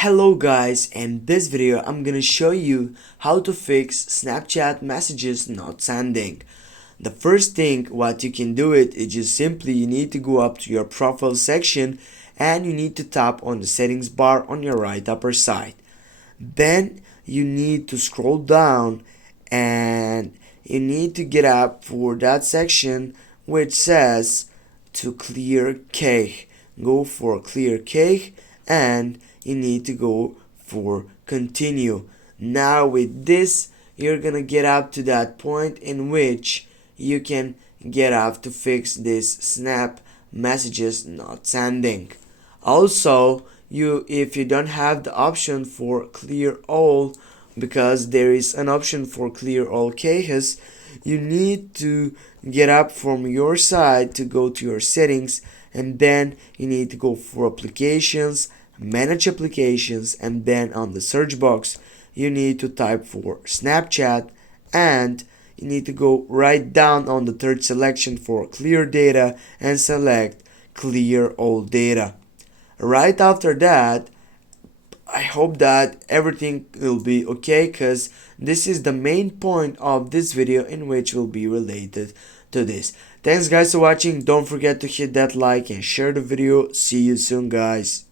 Hello guys, in this video I'm gonna show you how to fix Snapchat messages not sending. The first thing what you can do it is just simply you need to go up to your profile section and you need to tap on the settings bar on your right upper side. Then you need to scroll down and you need to get up for that section which says to clear cache. Go for clear cache and you need to go for continue. Now with this you're gonna get up to that point in which you can get up to fix this snap messages not sending. Also, if you don't have the option for clear all, because there is an option for clear all caches, you need to get up from your side to go to your settings, and then you need to go for applications, manage applications, and then on the search box you need to type for Snapchat, and you need to go right down on the third selection for clear data and select clear all data. Right after that, I hope that everything will be okay, because this is the main point of this video in which will be related to this. Thanks guys for watching. Don't forget to hit that like and share the video. See you soon guys.